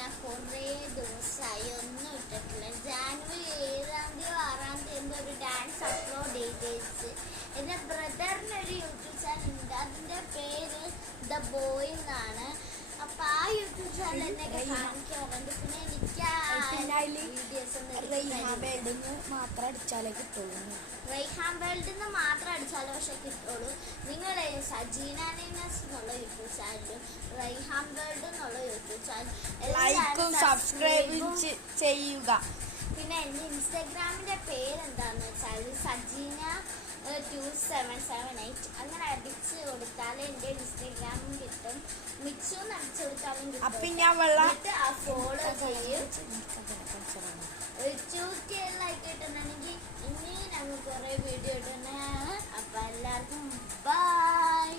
ഞാൻ കുറേ ദിവസമായി ഒന്നും ഇട്ടിട്ടില്ല. ജാനുവരി 7-ാം തീയതി 6-ാം തീയതി ഒരു ഡാൻസ് അപ്ലോഡ് ചെയ്തേച്ച്. എൻ്റെ ബ്രദറിനൊരു യൂട്യൂബ് ചാനൽ ഉണ്ട്, അതിൻ്റെ പേര് ദ ബോയ് എന്നാണ്. അപ്പം ആ യൂട്യൂബ് ചാനൽ എന്നൊക്കെ കാണിക്കാറുണ്ട്. പിന്നെ എനിക്ക് വീഡിയോസ് മാത്രം അടിച്ചാലേ കിട്ടുള്ളൂ. റൈഹാൻ വേൾഡിൽ നിന്ന് മാത്രം അടിച്ചാലേ പക്ഷെ കിട്ടുള്ളൂ. നിങ്ങൾ സജീന നീനസ് എന്നുള്ള യൂട്യൂബ് ചാനലും റൈഹാൻ വേൾഡ് എന്നുള്ള യൂട്യൂബ് ലൈക്കും സബ്സ്ക്രൈബും ചെയ്യുക. പിന്നെ എൻ്റെ ഇൻസ്റ്റാഗ്രാമിൻ്റെ പേരെന്താണെന്ന് വെച്ചാൽ സജീന 2778. അങ്ങനെ അടിച്ച് കൊടുത്താൽ എൻ്റെ ഇൻസ്റ്റാഗ്രാമും കിട്ടും. മിക്സും അടിച്ചു കൊടുത്താലും കിട്ടും. ആ ഫോളോ ചെയ്യും. 2K ലൈക്ക് കിട്ടുന്നുണ്ടെങ്കിൽ ഇനി ഞങ്ങൾ കുറേ വീഡിയോ ഇടുന്നതാണ്. അപ്പം എല്ലാവർക്കും ബൈ.